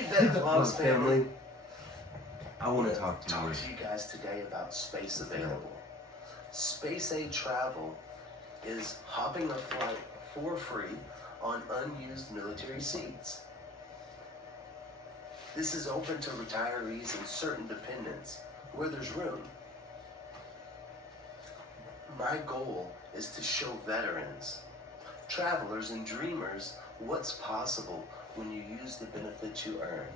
Hey, Vet Vlogs family. I want to talk to you guys today about space available. Space Aid Travel is hopping a flight for free on unused military seats. This is open to retirees and certain dependents where there's room. My goal is to show veterans, travelers, and dreamers what's possible when you use the benefits you earned.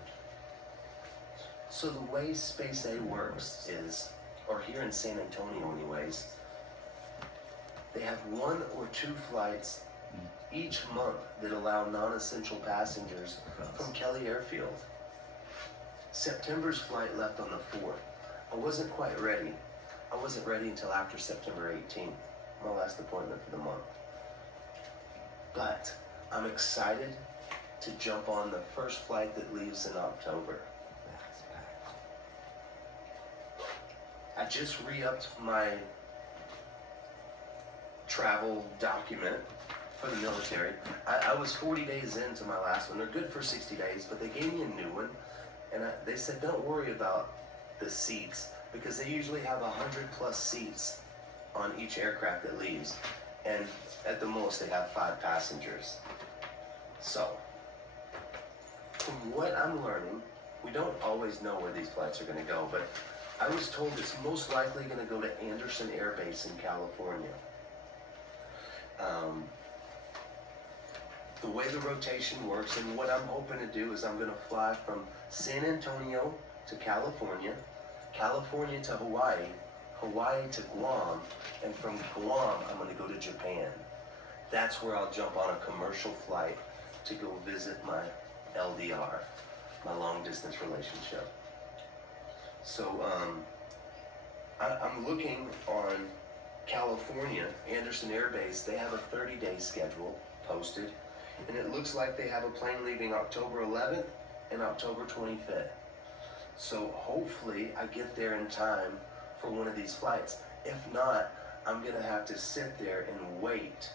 So the way Space Aid works is, or here in San Antonio anyways, they have 1 or 2 flights each month that allow non-essential passengers from Kelly Airfield. September's flight left on the 4th. I wasn't quite ready. I wasn't ready until after September 18th, my last appointment for the month. But I'm excited to jump on the first flight that leaves in October. I just re-upped my travel document for the military. I was 40 days into my last one. They're good for 60 days, but they gave me a new one. And they said, don't worry about the seats, because they usually have 100+ seats on each aircraft that leaves. And at the most, they have 5 passengers. So, from what I'm learning, we don't always know where these flights are going to go, but I was told it's most likely going to go to Anderson Air Base in California. The way the rotation works, and what I'm hoping to do, is I'm going to fly from San Antonio to California, California to Hawaii, Hawaii to Guam, and from Guam I'm going to go to Japan. That's where I'll jump on a commercial flight to go visit my LDR, my long distance relationship. So I'm looking on California, Anderson Air Base. They have a 30-day schedule posted, and it looks like they have a plane leaving October 11th and October 25th. So hopefully I get there in time for one of these flights. If not, I'm going to have to sit there and wait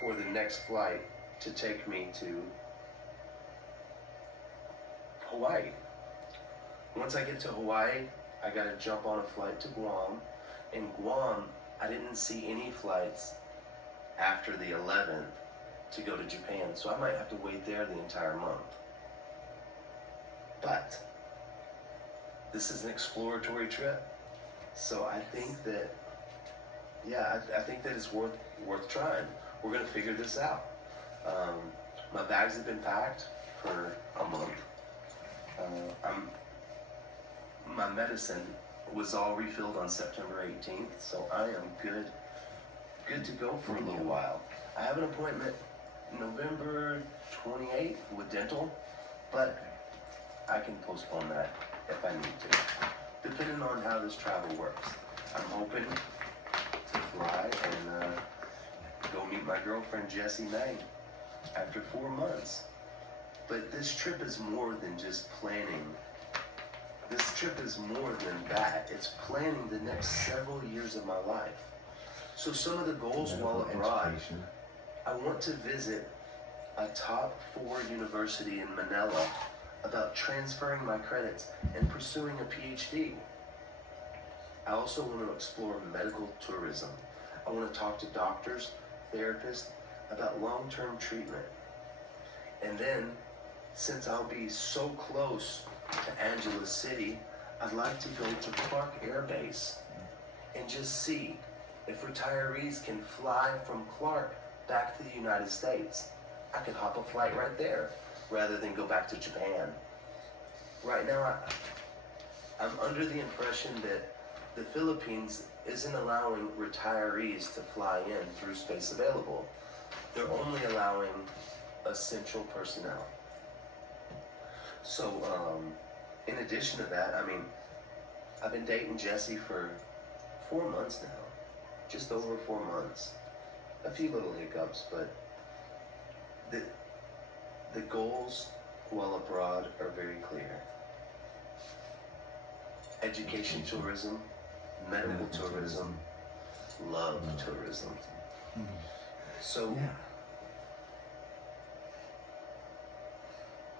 for the next flight to take me to Hawaii. Once I get to Hawaii, I got to jump on a flight to Guam. In Guam, I didn't see any flights after the 11th to go to Japan, so I might have to wait there the entire month. But this is an exploratory trip, so I think that, I think that it's worth trying. We're gonna figure this out. My bags have been packed for a month. My medicine was all refilled on September 18th, so I am good to go for a little while. I have an appointment November 28th with dental, but I can postpone that if I need to, depending on how this travel works. I'm hoping to fly and go meet my girlfriend Jessie May after 4 months. But this trip is more than just planning. This trip is more than that. It's planning the next several years of my life. So some of the goals while abroad, I want to visit a top 4 university in Manila about transferring my credits and pursuing a PhD. I also want to explore medical tourism. I want to talk to doctors, therapists about long-term treatment. And then, since I'll be so close to Angeles City, I'd like to go to Clark Air Base and just see if retirees can fly from Clark back to the United States. I could hop a flight right there rather than go back to Japan. Right now, I'm under the impression that the Philippines isn't allowing retirees to fly in through Space Available. They're only allowing essential personnel. So, in addition to that, I mean, I've been dating Jessie for 4 months now. Just over 4 months. A few little hiccups, but the goals while abroad are very clear. Education tourism, medical tourism, love tourism. So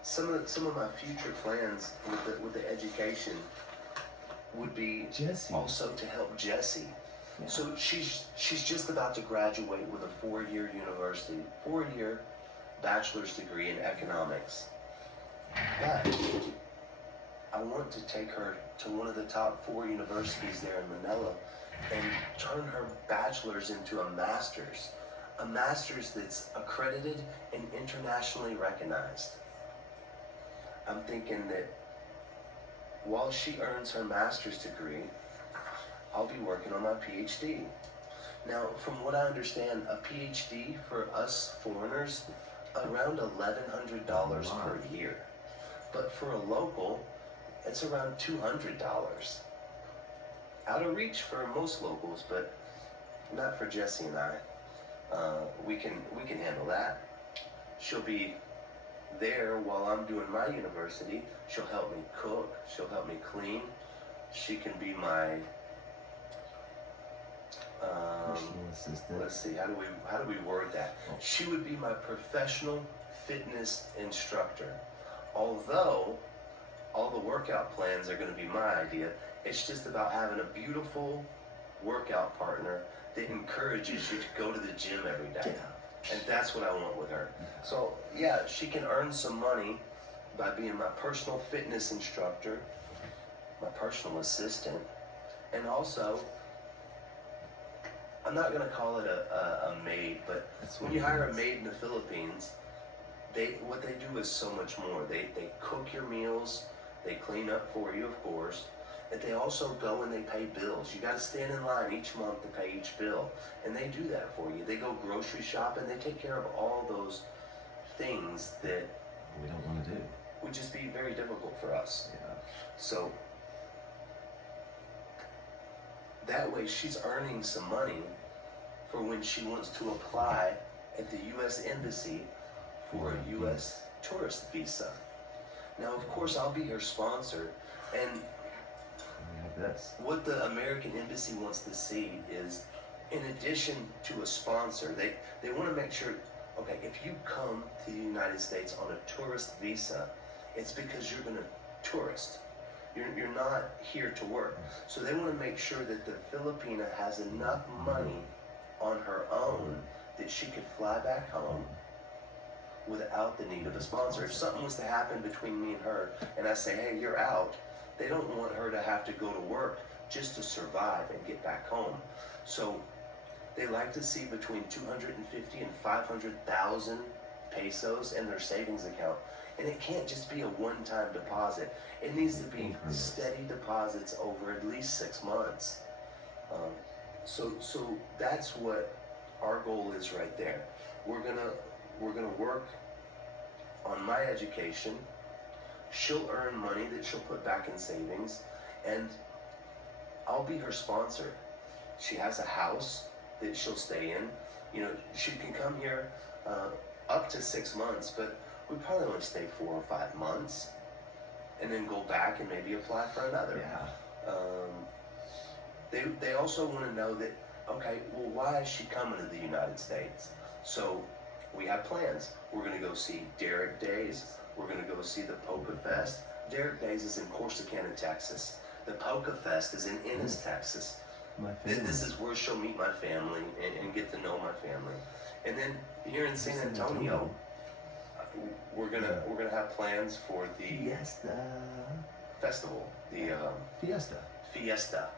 some of my future plans with the education would be Jesse. also to help Jessie. Yeah. So she's just about to graduate with a 4-year bachelor's degree in economics. But I want to take her to one of the top 4 universities there in Manila and turn her bachelor's into a master's. A master's that's accredited and internationally recognized. I'm thinking that while she earns her master's degree, I'll be working on my PhD. Now, from what I understand, a PhD for us foreigners, around $1,100 per year. But for a local, it's around $200. Out of reach for most locals, but not for Jessie and I. We can handle that. She'll be there while I'm doing my university. She'll help me cook. She'll help me clean. She can be my Personal assistant. let's see, how do we word that? She would be my professional fitness instructor. Although all the workout plans are going to be my idea, it's just about having a beautiful workout partner that encourages you to go to the gym every day. Yeah. And that's what I want with her. So yeah, she can earn some money by being my personal fitness instructor, my personal assistant, and also, I'm not gonna call it a maid, but when you hire a maid in the Philippines, what they do is so much more. They cook your meals, they clean up for you, of course, and they also go and they pay bills. You gotta stand in line each month to pay each bill, and they do that for you. They go grocery shopping, they take care of all those things that We don't want to do. would just be very difficult for us. Yeah. So that way she's earning some money for when she wants to apply at the U.S. Embassy for a U.S. tourist visa. Now, of course, I'll be her sponsor, and We have this. what the American Embassy wants to see is, in addition to a sponsor, they want to make sure, okay, if you come to the United States on a tourist visa, it's because you're going to tourist. You're not here to work. So they want to make sure that the Filipina has enough money on her own that she could fly back home without the need of a sponsor. If something was to happen between me and her, and I say, hey, you're out, they don't want her to have to go to work just to survive and get back home. So they like to see between 250 and 500,000 pesos in their savings account. And it can't just be a one-time deposit. It needs to be steady deposits over at least 6 months. So that's what our goal is right there. We're gonna work on my education. She'll earn money that she'll put back in savings, and I'll be her sponsor. She has a house that she'll stay in. You know, she can come here up to 6 months, but we probably only stay 4 or 5 months, and then go back and maybe apply for another. Yeah. They also want to know that, okay, well, why is she coming to the United States? So we have plans. We're going to go see Derek Days. We're going to go see the Polka Fest. Derek Days is in Corsicana, Texas. The Polka Fest is in Ennis, Texas. My family. This is where she'll meet my family and get to know my family. And then here in San Antonio, we're gonna have plans for the Fiesta. festival, the Fiesta.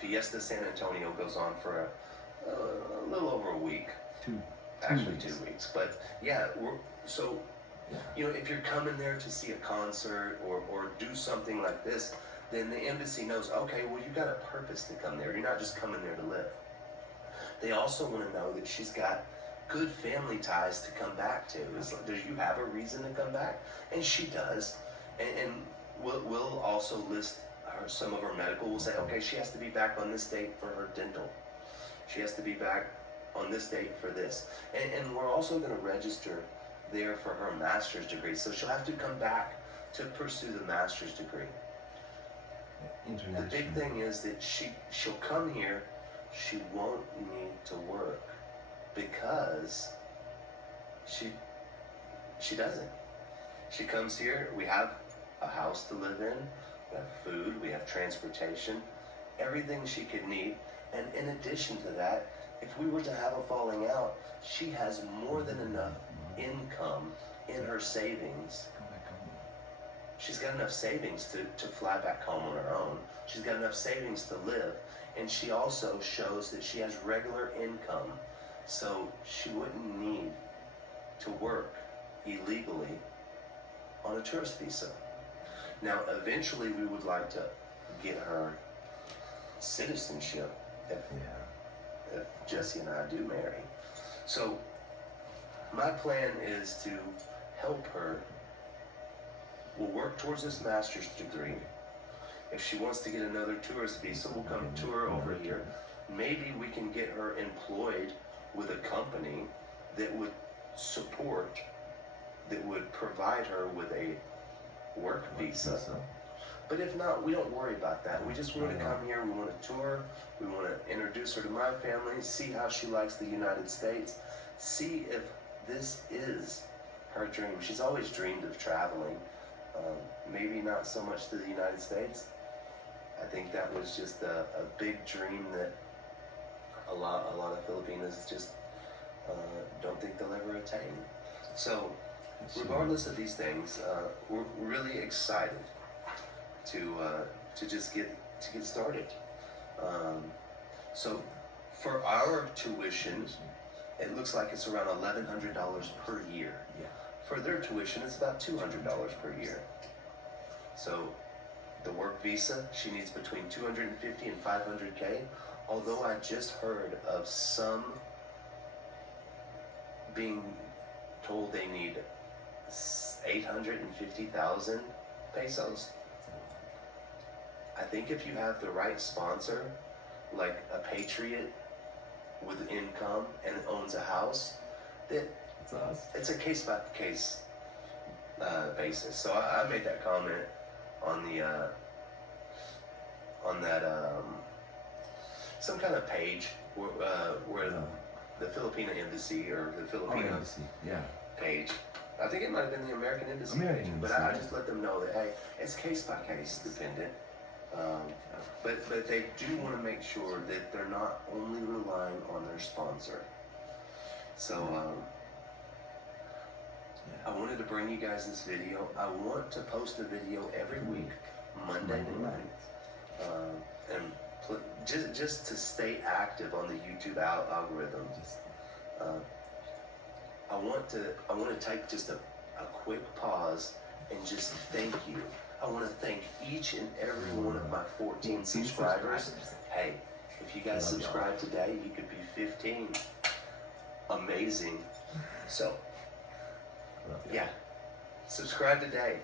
Fiesta San Antonio goes on for a little over a week. Actually 2 weeks. But yeah, you know, if you're coming there to see a concert or do something like this, then the embassy knows, okay, well, you've got a purpose to come there. You're not just coming there to live. They also want to know that she's got good family ties to come back to. It's like, do you have a reason to come back? And she does. And we'll also list some of her medical. We'll say, okay, she has to be back on this date for her dental. She has to be back on this date for this. And we're also going to register there for her master's degree. So she'll have to come back to pursue the master's degree. The big thing is that she'll come here, she won't need to work because she doesn't. She comes here, we have a house to live in, we have food, we have transportation, everything she could need. And in addition to that, if we were to have a falling out, she has more than enough income in her savings. Go back home. She's got enough savings to fly back home on her own. She's got enough savings to live. And she also shows that she has regular income. So she wouldn't need to work illegally on a tourist visa. Now, eventually we would like to get her citizenship if Jesse and I do marry. So my plan is to help her. We'll work towards this master's degree. If she wants to get another tourist visa, we'll come tour over here. Maybe we can get her employed with a company that would support, that would provide her with a work visa. But if not, we don't worry about that. We just want to come here, we want to tour, we want to introduce her to my family, see how she likes the United States, see if this is her dream. She's always dreamed of traveling. Maybe not so much to the United States. I think that was just a big dream that a lot of Filipinos just don't think they'll ever attain. So, regardless of these things, we're really excited to just get started. So, for our tuition, it looks like it's around $1,100 per year. Yeah. For their tuition, it's about $200 per year. So, the work visa, she needs between $250 and $500K. Although I just heard of some being told they need 850,000 pesos. I think if you have the right sponsor, like a patriot with income and owns a house, that It's us. it's a case by case basis. So I made that comment on the on that some kind of page where the Filipino embassy or the Filipino page. I think it might have been the American embassy American page, but embassy, I yeah. just let them know that hey, it's case by case dependent. But they do want to make sure that they're not only relying on their sponsor. So I wanted to bring you guys this video. I want to post a video every week, Monday night, and just to stay active on the YouTube algorithm. I want to take just a quick pause and just thank you. I want to thank each and every one of my 14 subscribers. Hey, if you guys subscribe today, you could be 15. Amazing. So, yeah, subscribe today.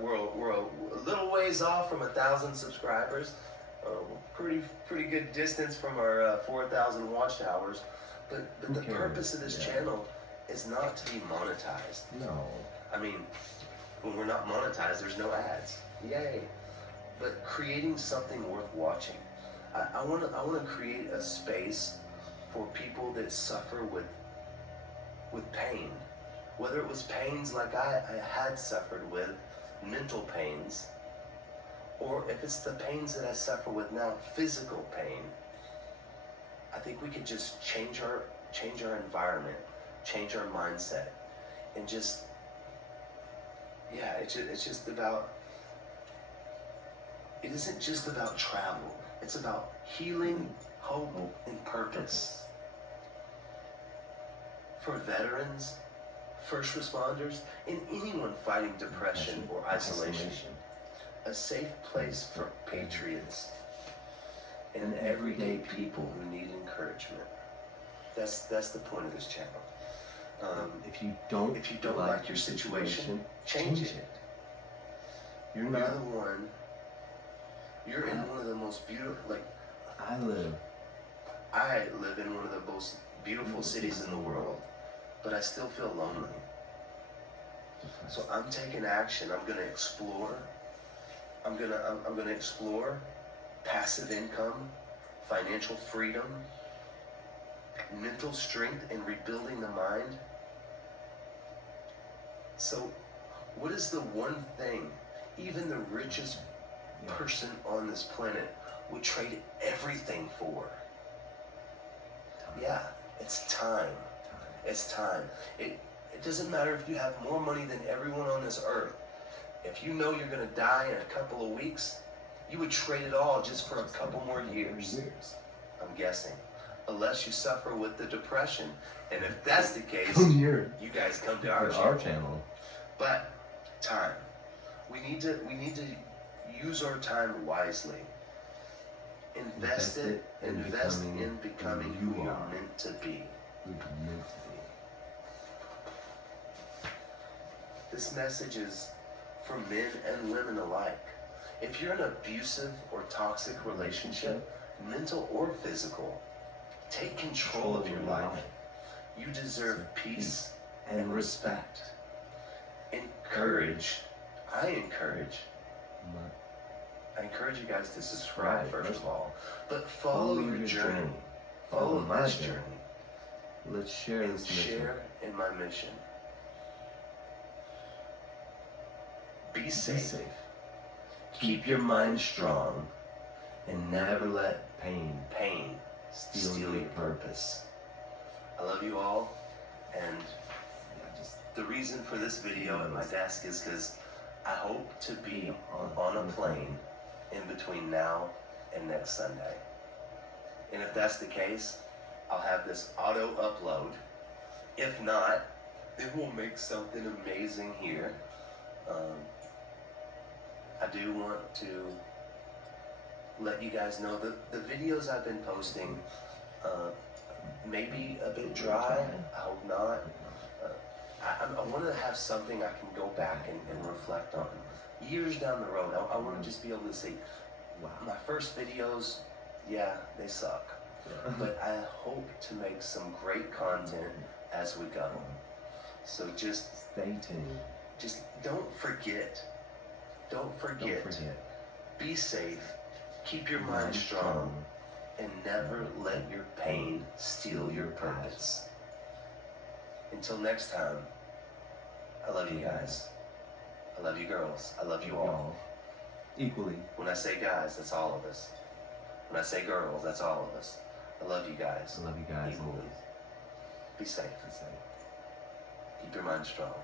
We're a little ways off from 1,000 subscribers. Pretty good distance from our 4,000 watchtowers. But the purpose of this channel is not to be monetized. No. I mean, when we're not monetized, there's no ads. Yay! But creating something worth watching. I want to create a space for people that suffer with pain. Whether it was pains like I had suffered with, mental pains, or if it's the pains that I suffer with now, physical pain. I think we could just change our environment, change our mindset, and just it's just about. It isn't just about travel. It's about healing, hope, and purpose. For veterans, first responders, and anyone fighting depression or isolation. A safe place for patriots and everyday people who need encouragement. That's the point of this channel. If you don't like your situation, change it. You're not the one. You're in one of the most beautiful, I live in one of the most beautiful cities in the world, but I still feel lonely. So I'm taking action. I'm gonna explore. I'm gonna explore passive income, financial freedom, mental strength, and rebuilding the mind. So What is the one thing even the richest person on this planet would trade everything for? Yeah, it's time. It's time. It doesn't matter if you have more money than everyone on this earth. If you know you're going to die in a couple of weeks, you would trade it all just for a couple more years. I'm guessing. Unless you suffer with the depression. And if that's the case, you guys come to our channel. But time. We need to use our time wisely. Invest in becoming who you're meant to be. This message is for men and women alike. If you're in an abusive or toxic relationship, mental or physical, take control of your life. You deserve peace and respect. I encourage you guys to subscribe first of all, but follow your journey. Follow my journey. Let's share And this mission. share in my mission. Be safe. Keep your mind strong. And never let pain steal your purpose. I love you all. And the reason for this video at my desk is because I hope to be on a plane in between now and next Sunday. And if that's the case, I'll have this auto upload. If not, then we'll make something amazing here. I do want to let you guys know that the videos I've been posting may be a bit dry. I hope not. I want to have something I can go back and reflect on. Years down the road, I want to just be able to say, wow, my first videos, yeah, they suck. But I hope to make some great content as we go. So just stay tuned. Just don't forget. Be safe. Keep your mind strong. And never let your pain steal your purpose. Until next time, I love you guys. I love you girls. I love you all. Equally. When I say guys, that's all of us. When I say girls, that's all of us. I love you guys. I love you guys. Equally. Be safe. Keep your mind strong.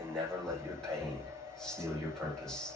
And never let your pain steal your purpose.